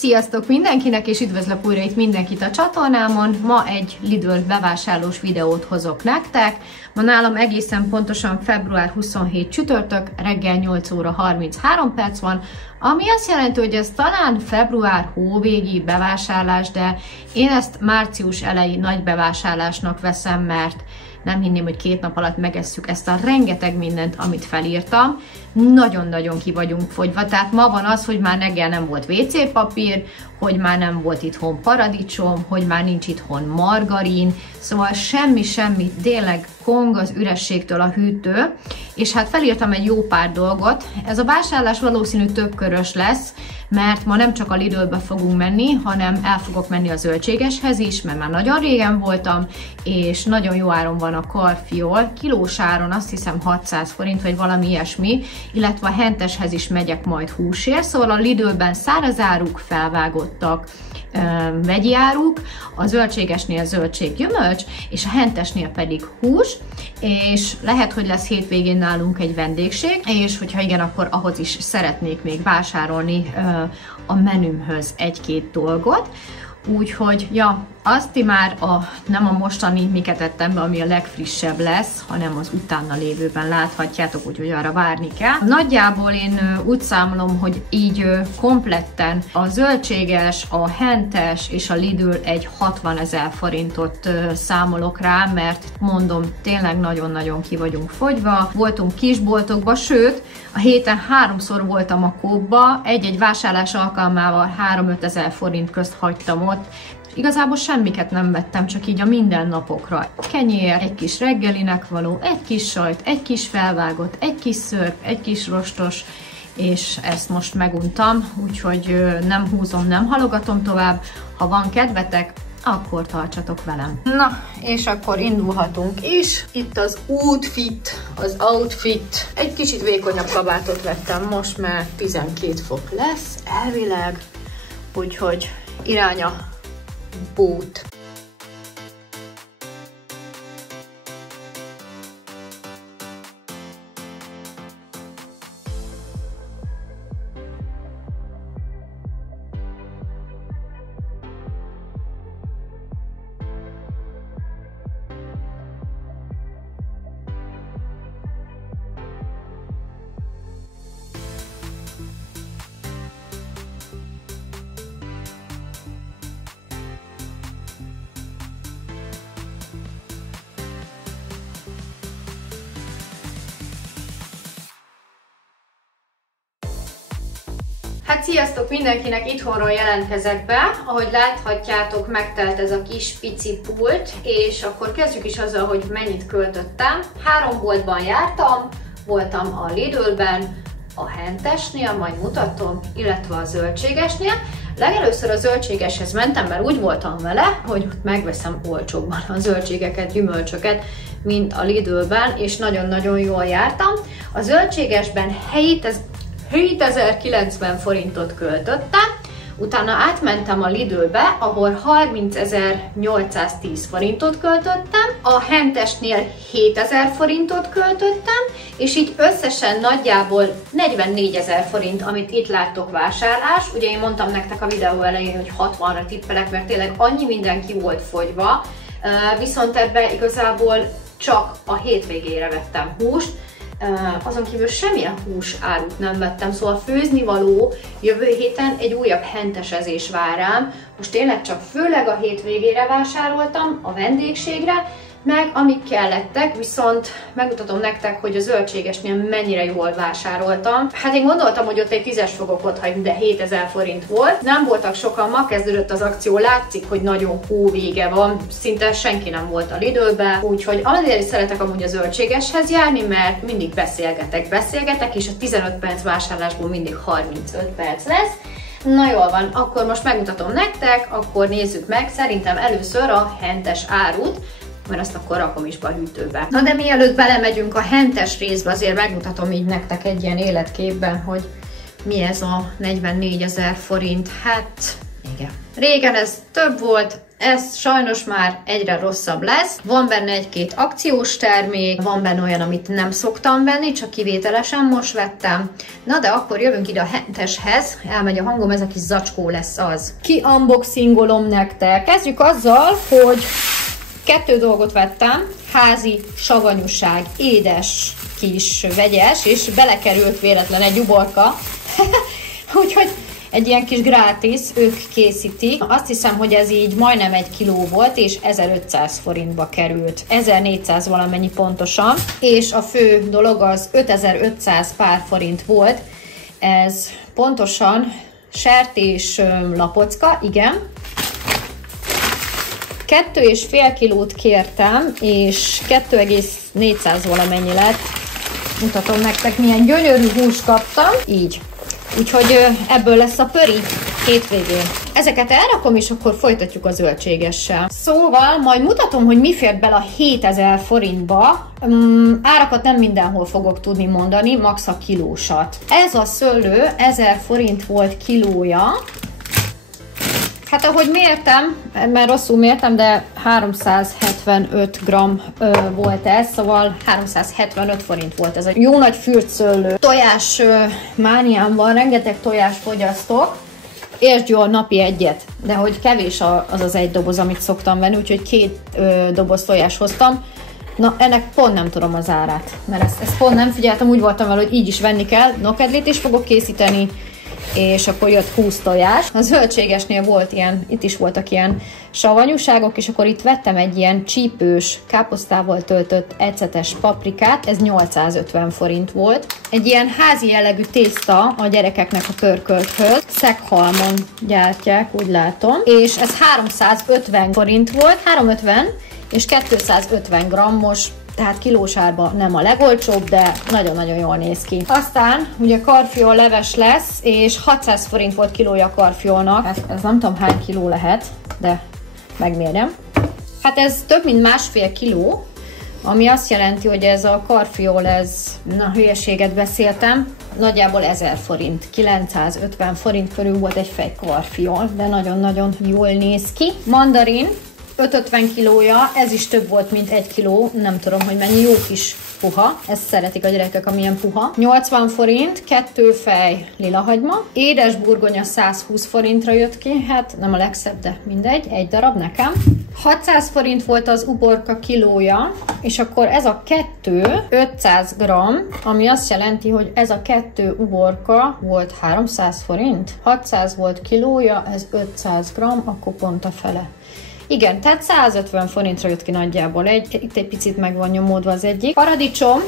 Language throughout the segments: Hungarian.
Sziasztok mindenkinek, és üdvözlök újra itt mindenkit a csatornámon. Ma egy Lidl bevásárlós videót hozok nektek. Ma nálam egészen pontosan február 27 csütörtök, reggel 8 óra 33 perc van, ami azt jelenti, hogy ez talán február hóvégi bevásárlás, de én ezt március elejé nagy bevásárlásnak veszem, mert nem hinném, hogy 2 nap alatt megesszük ezt a rengeteg mindent, amit felírtam. Nagyon-nagyon ki vagyunk fogyva, tehát ma van az, hogy már reggel nem volt WC papír, hogy már nem volt itthon paradicsom, hogy már nincs itthon margarin, szóval semmi, tényleg kong az ürességtől a hűtő, és hát felírtam egy jó pár dolgot. Ez a vásárlás valószínű többkörös lesz, mert ma nem csak a Lidlbe fogunk menni, hanem el fogok menni a zöldségeshez is, mert már nagyon régen voltam, és nagyon jó áron van a karfiol, kilós áron azt hiszem 600 forint, vagy valami ilyesmi, illetve a henteshez is megyek majd húsért, szóval a Lidlben szárazáruk, felvágottak, vegyi áruk, a zöldségesnél zöldség-gyümölcs, és a hentesnél pedig hús, és lehet, hogy lesz hétvégén nálunk egy vendégség, és hogyha igen, akkor ahhoz is szeretnék még vásárolni a menümhöz egy-két dolgot. Úgyhogy, ja, azt már nem a mostani miket ettem be, ami a legfrissebb lesz, hanem az utána lévőben láthatjátok, úgyhogy arra várni kell. Nagyjából én úgy számolom, hogy így kompletten a zöldséges, a hentes és a Lidl egy 60 000 forintot számolok rá, mert mondom, tényleg nagyon-nagyon ki vagyunk fogyva. Voltunk kisboltokba, sőt, a héten 3-szor voltam a Coopba, egy-egy vásárlás alkalmával 3-5 000 forint közt hagytam ott. Igazából semmiket nem vettem, csak így a mindennapokra. Kenyér, egy kis reggelinek való, egy kis sajt, egy kis felvágott, egy kis szörp, egy kis rostos, és ezt most meguntam, úgyhogy nem húzom, nem halogatom tovább. Ha van kedvetek, akkor tartsatok velem. Na, és akkor indulhatunk is. Itt az outfit. Egy kicsit vékonyabb kabátot vettem most, mert 12 fok lesz, elvileg, úgyhogy irány a boot. Hát sziasztok mindenkinek, itthonról jelentkezek be. Ahogy láthatjátok, megtelt ez a kis pici pult, és akkor kezdjük is azzal, hogy mennyit költöttem. 3 boltban jártam, voltam a Lidlben, a hentesnél, majd mutatom, illetve a zöldségesnél. Legelőször a zöldségeshez mentem, mert úgy voltam vele, hogy megveszem olcsóbban a zöldségeket, gyümölcsöket, mint a Lidlben, és nagyon-nagyon jól jártam. A zöldségesben 7090 forintot költöttem, utána átmentem a Lidlbe, ahol 30.810 forintot költöttem, a hentesnél 7000 forintot költöttem, és így összesen nagyjából 44 000 forint, amit itt láttok vásárlás. Ugye én mondtam nektek a videó elején, hogy 60-ra tippelek, mert tényleg annyi mindenki volt fogyva, viszont ebbe igazából csak a hétvégére vettem húst, azon kívül semmilyen hús árut nem vettem, szóval főznivaló jövő héten egy újabb hentesezés vár rám. Most tényleg csak főleg a hétvégére vásároltam, a vendégségre, meg amik kellettek, viszont megmutatom nektek, hogy a zöldségesnél mennyire jól vásároltam. Hát én gondoltam, hogy ott egy 10-es fogok ott hagyni, de 7000 forint volt. Nem voltak sokan, ma kezdődött az akció, látszik, hogy nagyon hóvége van, szinte senki nem volt a Lidlbe, úgyhogy azért is szeretek amúgy a zöldségeshez járni, mert mindig beszélgetek, és a 15 perc vásárlásból mindig 35 perc lesz. Na jól van, akkor most megmutatom nektek, akkor nézzük meg szerintem először a hentes árut, mert azt akkor rakom is be a hűtőbe. Na de mielőtt belemegyünk a hentes részbe, azért megmutatom így nektek egy ilyen életképben, hogy mi ez a 44 000 forint. Hát igen. Régen ez több volt, Ez sajnos már egyre rosszabb lesz. Van benne egy-két akciós termék, van benne olyan, amit nem szoktam venni, csak kivételesen most vettem. Na de akkor jövünk ide a 7-eshez, elmegy a hangom, ez a kis zacskó lesz az. Ki-unboxingolom nektek. Kezdjük azzal, hogy 2 dolgot vettem. Házi savanyúság, édes kis vegyes, és belekerült véletlen egy uborka. Úgyhogy egy ilyen kis gratis, ők készítik. Azt hiszem, hogy ez így majdnem 1 kiló volt, és 1500 forintba került. 1400 valamennyi pontosan. És a fő dolog az 5500 pár forint volt. Ez pontosan sertés lapocka, igen. 2,5 kilót kértem, és 2,400 valamennyi lett. Mutatom nektek, milyen gyönyörű húst kaptam. Így. Úgyhogy ebből lesz a pöri hétvégén. Ezeket elrakom, és akkor folytatjuk a zöldségessel. Szóval majd mutatom, hogy mi fért bele a 7000 forintba. Árakat nem mindenhol fogok tudni mondani, max a kilósat. Ez a szőlő 1000 forint volt kilója. Hát ahogy mértem, mert rosszul mértem, de 375 g volt ez, szóval 375 forint volt ez a jó nagy fürtszőlő. Tojás mániám van, rengeteg tojás fogyasztok, és jól napi egyet, de hogy kevés az 1 doboz, amit szoktam venni, úgyhogy 2 doboz tojás hoztam. Na, ennek pont nem tudom az árát, mert ezt pont nem figyeltem, úgy voltam vele, hogy így is venni kell. Nokedlit is fogok készíteni, és akkor jött 20 tojás. A zöldségesnél volt ilyen, itt is voltak ilyen savanyúságok, és akkor itt vettem egy ilyen csípős, káposztával töltött ecetes paprikát, ez 850 forint volt. Egy ilyen házi jellegű tészta a gyerekeknek a pörkölthöz, Szeghalmon gyártják, úgy látom, és ez 350 forint volt, 350 és 250 grammos, tehát kilós árba nem a legolcsóbb, de nagyon-nagyon jól néz ki. Aztán ugye karfiol leves lesz, és 600 forint volt kilója a karfiolnak. Ez nem tudom hány kiló lehet, de megmérjem. Hát ez több mint 1,5 kiló, ami azt jelenti, hogy ez a karfiol, ez, na hülyeséget beszéltem, nagyjából 1000 forint, 950 forint körül volt egy fej karfiol, de nagyon-nagyon jól néz ki. Mandarin, 550 kilója, ez is több volt, mint 1 kiló, nem tudom, hogy mennyi, jó kis puha, ezt szeretik a gyerekek, amilyen puha. 80 forint, 2 fej lilahagyma, édes burgonya 120 forintra jött ki, hát nem a legszebb, de mindegy, 1 darab nekem. 600 forint volt az uborka kilója, és akkor ez a 2 500 g, ami azt jelenti, hogy ez a 2 uborka volt 300 forint, 600 volt kilója, ez 500 g, akkor pont a fele. Igen, tehát 150 forintra jött ki nagyjából. Itt egy picit meg van nyomódva az egyik. Paradicsom,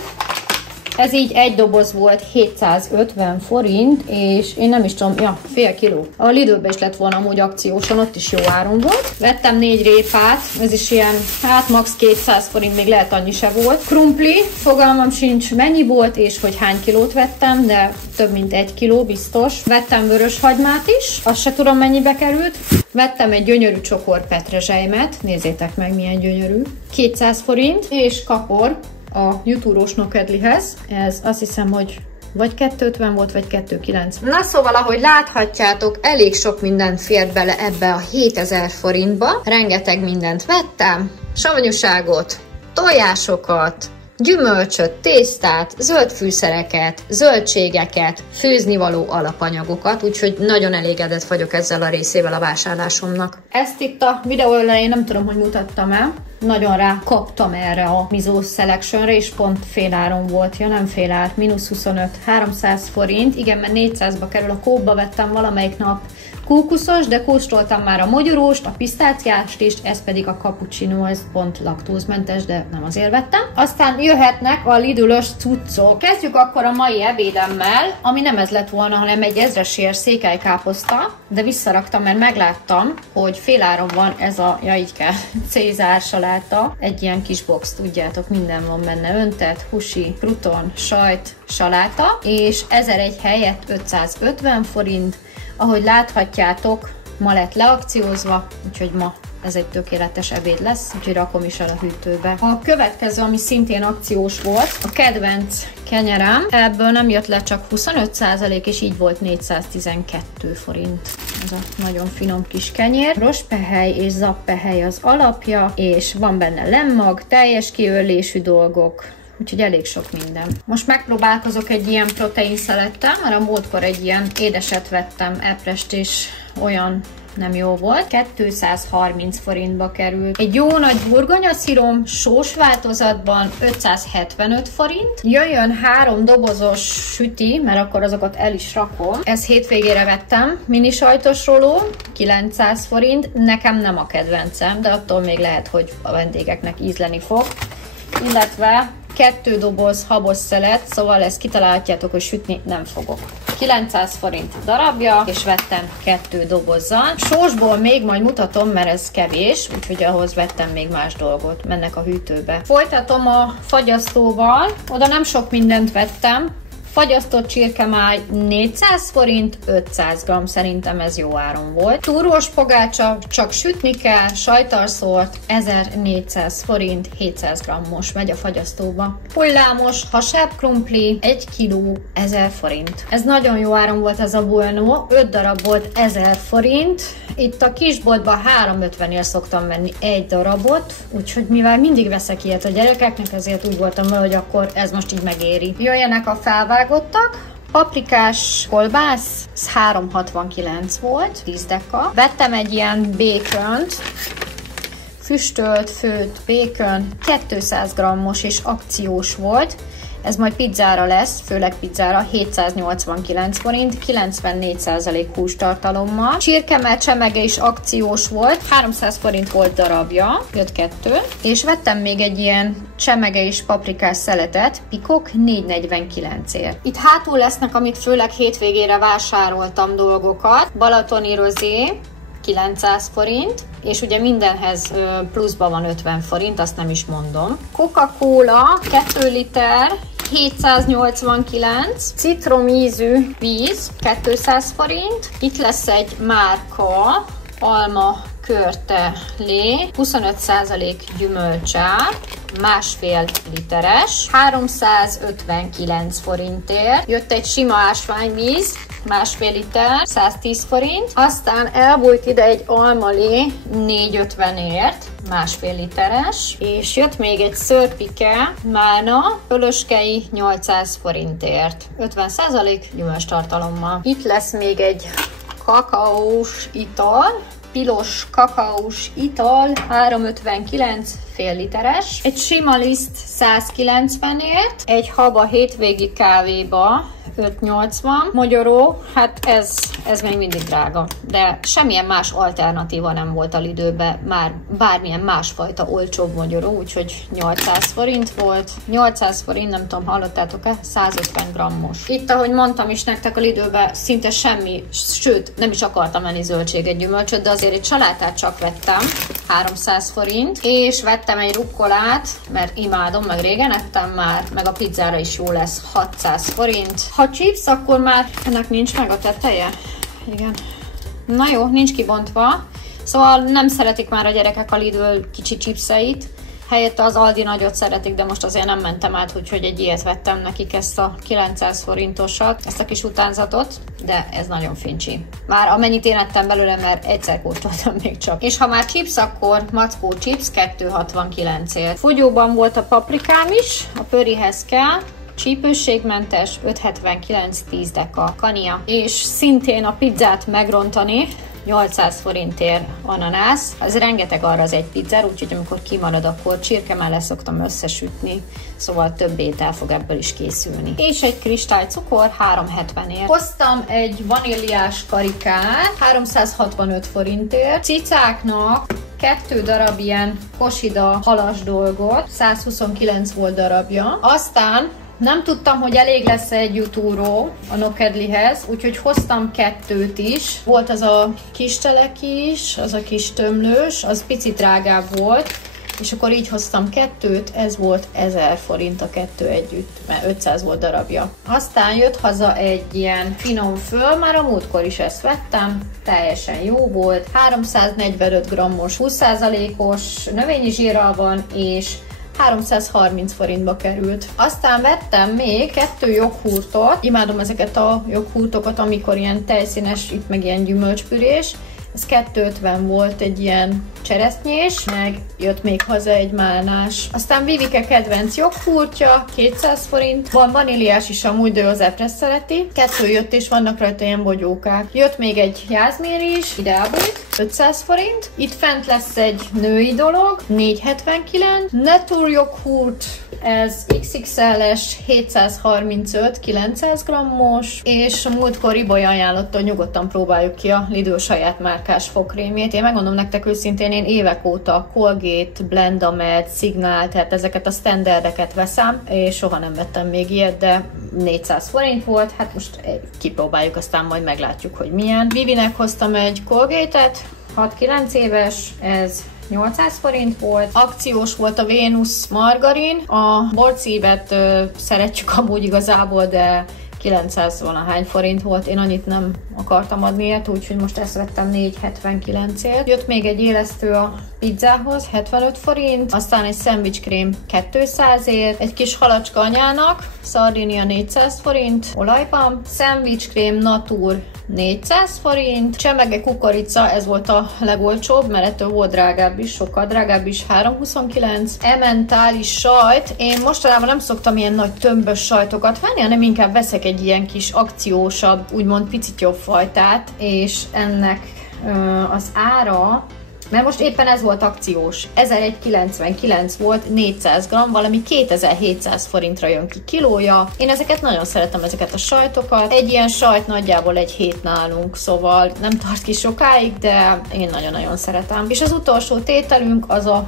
ez így 1 doboz volt 750 forint, és én nem is tudom, ja, fél kiló. A Lidlbe is lett volna amúgy akciósan, ott is jó áron volt. Vettem 4 répát, ez is ilyen, hát max 200 forint, még lehet annyi se volt. Krumpli, fogalmam sincs mennyi volt, és hogy hány kilót vettem, de több mint 1 kiló biztos. Vettem vöröshagymát is, azt se tudom mennyibe került. Vettem egy gyönyörű csokor petrezselymet, nézzétek meg milyen gyönyörű. 200 forint, és kapor a jutúrós nokedlihez. Ez azt hiszem, hogy vagy 250 volt, vagy 290. Na szóval, ahogy láthatjátok, elég sok mindent fért bele ebbe a 7000 forintba. Rengeteg mindent vettem. Savanyúságot, tojásokat, gyümölcsöt, tésztát, zöld fűszereket, zöldségeket, főznivaló alapanyagokat, úgyhogy nagyon elégedett vagyok ezzel a részével a vásárlásomnak. Ezt itt a videó elején nem tudom, hogy mutattam-e, nagyon rá kaptam erre a Mizo Selectionre, és pont féláron volt, ja nem félár, -25, 300 forint, igen, mert 400-ba kerül, a Coopba vettem valamelyik nap kókuszos, de kóstoltam már a mogyoróst, a pisztáciást is, ez pedig a cappuccino, ez pont laktózmentes, de nem azért vettem. Aztán jöhetnek a Lidl-ös cuccok. Kezdjük akkor a mai ebédemmel, ami nem ez lett volna, hanem egy 1000-es székelykáposzta, de visszaraktam, mert megláttam, hogy féláron van ez a, ja így kell, Cézár saláta, egy ilyen kis box, tudjátok, minden van benne, öntet, husi, kruton, sajt, saláta, és 1001 helyett 550 forint. Ahogy láthatjátok, ma lett leakciózva, úgyhogy ma ez egy tökéletes ebéd lesz, úgyhogy rakom is el a hűtőbe. A következő, ami szintén akciós volt, a kedvenc kenyerem, ebből nem jött le csak 25%, és így volt 412 forint. Ez a nagyon finom kis kenyér. Rospehely és zappehely az alapja, és van benne lemmag, teljes kiörlésű dolgok, úgyhogy elég sok minden. Most megpróbálkozok egy ilyen protein szelettel, mert a múltkor egy ilyen édeset vettem, eprest, és olyan nem jó volt. 230 forintba került. Egy jó nagy burgonyaszirom sós változatban 575 forint. Jöjjön 3 dobozos süti, mert akkor azokat el is rakom. Ezt hétvégére vettem. Mini sajtos roló, 900 forint. Nekem nem a kedvencem, de attól még lehet, hogy a vendégeknek ízleni fog. Illetve 2 doboz habos szelet, szóval ezt kitalálhatjátok, hogy sütni nem fogok. 900 forint darabja, és vettem 2 dobozzal. Sósból még majd mutatom, mert ez kevés, úgyhogy ahhoz vettem még más dolgot, mennek a hűtőbe. Folytatom a fagyasztóval, oda nem sok mindent vettem. Fagyasztott csirkemáj 400 forint, 500 g, szerintem ez jó áron volt. Túrós pogácsa, csak sütni kell, sajtalszort, 1400 forint, 700 g-os megy a fagyasztóba. Hullámos hasáb krumpli, 1 kg, 1000 forint. Ez nagyon jó áron volt ez a bueno, 5 darab volt 1000 forint. Itt a kisboltban 350-nél szoktam venni egy darabot, úgyhogy mivel mindig veszek ilyet a gyerekeknek, ezért úgy voltam vele, hogy akkor ez most így megéri. Jöjjenek a felvágottak. Paprikás kolbász, ez 369 volt, 10 deka. Vettem egy ilyen bacont, füstölt, főtt bacon, 200 g-os és akciós volt. Ez majd pizzára lesz, főleg pizzára, 789 forint, 94% hústartalommal. Csirkemell csemege is akciós volt, 300 forint volt darabja, jött 2. És vettem még egy ilyen csemege és paprikás szeletet, pikok 449-ért. Itt hátul lesznek, amit főleg hétvégére vásároltam dolgokat. Balatoni rozé, 900 forint, és ugye mindenhez pluszban van 50 forint, azt nem is mondom. Coca-Cola, 2 liter, 789, citromízű víz, 200 forint. Itt lesz egy márka, alma körte lé, 25% gyümölcsár, 1,5 literes, 359 forintért. Jött egy sima ásványvíz, 1,5 liter, 110 forint. Aztán elbújt ide egy almalé 450-ért, 1,5 literes, és jött még egy szőrpike mána, fölöskei 800 forintért, 50% gyümölcstartalommal. Itt lesz még egy kakaós ital, pilos kakaós ital, 359, fél literes. Egy sima liszt 190-ért, egy haba hétvégi kávéba 580, mogyoró, hát ez még mindig drága, de semmilyen más alternatíva nem volt a Lidlben, már bármilyen másfajta olcsóbb mogyoró, úgyhogy 800 forint volt. 800 forint, nem tudom, hallottátok-e? 150 g-os. Itt, ahogy mondtam is nektek, a Lidlben szinte semmi, sőt, nem is akartam enni zöldséget, gyümölcsöt, de azért egy salátát csak vettem, 300 forint, és vettem egy rukkolát, mert imádom, meg régen ettem már, meg a pizzára is jó lesz, 600 forint. Ha chips, akkor már ennek nincs meg a teteje. Igen. Na jó, nincs kibontva. Szóval nem szeretik már a gyerekek a Lidl kicsi chipseit. Helyette az Aldi nagyot szeretik, de most azért nem mentem át, úgyhogy egy ilyet vettem nekik, ezt a 900 forintosat, ezt a kis utánzatot, de ez nagyon fincsi. Már amennyit én ettem belőle, mert egyszer kóstoltam még csak. És ha már chips, akkor mackó chips 269-ért. Fogyóban volt a paprikám is, a pörihez kell, csípőségmentes, 579, 10 deka kania. És szintén a pizzát megrontani, 800 forintért ananász. Az rengeteg arra az egy pizzár, úgyhogy amikor kimarad, akkor csirkemellel szoktam összesütni, szóval több étel fog ebből is készülni. És egy kristálycukor 370-ért. Hoztam egy vaníliás karikát, 365 forintért. Cicáknak 2 darab ilyen kosida halas dolgot, 129 volt darabja. Aztán nem tudtam, hogy elég lesz egy jutúró a nokedlihez, úgyhogy hoztam 2 is. Volt az a kis telek is, az a kis tömlős, az picit drágább volt, és akkor így hoztam kettőt, ez volt 1000 forint a kettő együtt, mert 500 volt darabja. Aztán jött haza egy ilyen finom föl, már a múltkor is ezt vettem, teljesen jó volt, 345 grammos, 20%-os növényi zsírral van, és 330 forintba került. Aztán vettem még 2 joghurtot, imádom ezeket a joghurtokat, amikor ilyen tejszínes, itt meg ilyen gyümölcspürés. Ez 250 volt egy ilyen cseresznyés, meg jött még haza egy málnás. Aztán Vivike kedvenc joghurtja, 200 forint. Van vaníliás is amúgy, de József szereti. 2 jött, és vannak rajta ilyen bogyókák. Jött még egy jázmér is, ide ábult, 500 forint. Itt fent lesz egy női dolog, 479. Natur joghurt, ez XXL-es, 735, 900 grammos, és a múltkor Ibolya ajánlotta, hogy nyugodtan próbáljuk ki a Lidl saját márkás fogkrémjét. Én megmondom nektek őszintén, én évek óta Colgate, Blendamed, Signal, tehát ezeket a standardeket veszem, és soha nem vettem még ilyet, de 400 forint volt, hát most kipróbáljuk, aztán majd meglátjuk, hogy milyen. Vivinek hoztam egy Colgate-et, 6-9 éves, ez 800 forint volt. Akciós volt a Vénusz margarin. A borcívet szeretjük amúgy igazából, de 900 valahány forint volt. Én annyit nem akartam adni ilyet, úgyhogy most ezt vettem 479-ért. Jött még egy élesztő a pizzához, 75 forint. Aztán egy szendvicskrém 200-ért. Egy kis halacska anyának, Sardinia 400 forint olajban. Szendvicskrém Natur 400 forint. Csemege kukorica, ez volt a legolcsóbb, mert ettől volt drágább is, sokkal drágább is, 329. Emmentális sajt. Én mostanában nem szoktam ilyen nagy tömbös sajtokat venni, hanem inkább veszek egy ilyen kis akciósabb, úgymond picit jobb fajtát, és ennek az ára, mert most éppen ez volt akciós, 1199 volt, 400 g, valami 2700 forintra jön ki kilója. Én ezeket nagyon szeretem, ezeket a sajtokat. Egy ilyen sajt nagyjából egy hét nálunk, szóval nem tart ki sokáig, de én nagyon-nagyon szeretem. És az utolsó tételünk az a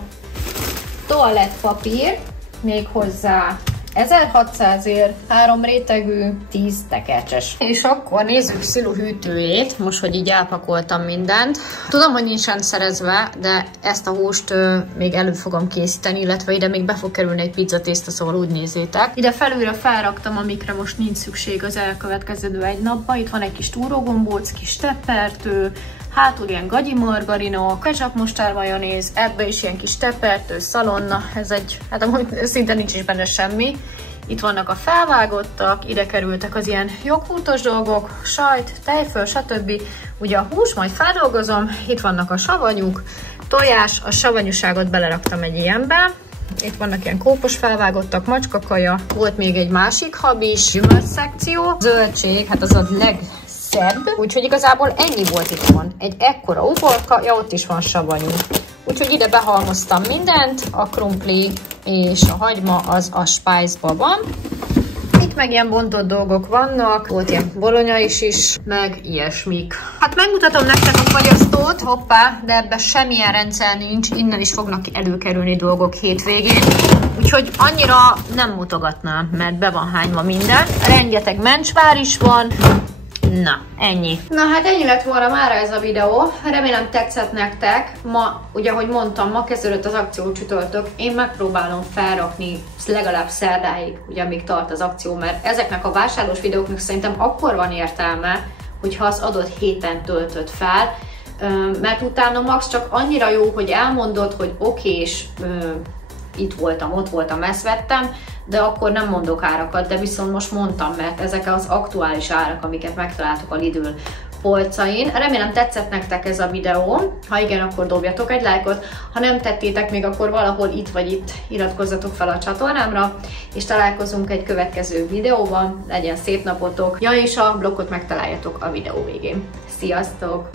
toalettpapír, még hozzá 1600-ért, 3 rétegű, 10 tekercses. És akkor nézzük Szilu hűtőjét, most, hogy így elpakoltam mindent. Tudom, hogy nincsen szerezve, de ezt a húst még elő fogom készíteni, illetve ide még be fog kerülni egy pizzatészta, szóval úgy nézzétek. Ide felülre felraktam, amikre most nincs szükség az elkövetkező egy napban. Itt van egy kis túrógombóc, kis tepertő, hátul ilyen gagyi margarinok, ketchup mustár majonéz, ebbe is ilyen kis tepertő, szalonna, ez egy, hát amúgy szinte nincs is benne semmi. Itt vannak a felvágottak, ide kerültek az ilyen joghurtos dolgok, sajt, tejföl, stb. Ugye a hús, majd feldolgozom, itt vannak a savanyúk, tojás, a savanyúságot beleraktam egy ilyenbe. Itt vannak ilyen kópos felvágottak, macskakaja, volt még egy másik hab is, gyümölcs szekció, zöldség, hát az a legszebb, úgyhogy igazából ennyi volt itt van. Egy ekkora uborka, ja, ott is van savanyú. Úgyhogy ide behalmoztam mindent, a krumpli és a hagyma az a spice-ba van. Itt meg ilyen bontott dolgok vannak, volt ilyen bolonya is, meg ilyesmik. Hát megmutatom nektek a fagyasztót, hoppá, de ebben semmilyen rendszer nincs, innen is fognak előkerülni dolgok hétvégén. Úgyhogy annyira nem mutogatnám, mert be van hányva minden. Rengeteg mencsvár is van. Na, ennyi. Na hát ennyi lett volna már ez a videó. Remélem tetszett nektek. Ma, ugye ahogy mondtam, ma kezdődött az akció csütörtök. Én megpróbálom felrakni legalább szerdáig, ugye amíg tart az akció, mert ezeknek a vásárlós videóknak szerintem akkor van értelme, hogyha az adott héten töltött fel, mert utána max csak annyira jó, hogy elmondod, hogy okés, itt voltam, ott voltam, ezt vettem, de akkor nem mondok árakat, de viszont most mondtam, mert ezek az aktuális árak, amiket megtaláltok a Lidl polcain. Remélem tetszett nektek ez a videó, ha igen, akkor dobjatok egy lájkot, ha nem tettétek még, akkor valahol itt vagy itt iratkozzatok fel a csatornámra, és találkozunk egy következő videóban, legyen szép napotok, ja és a blokkot megtaláljatok a videó végén. Sziasztok!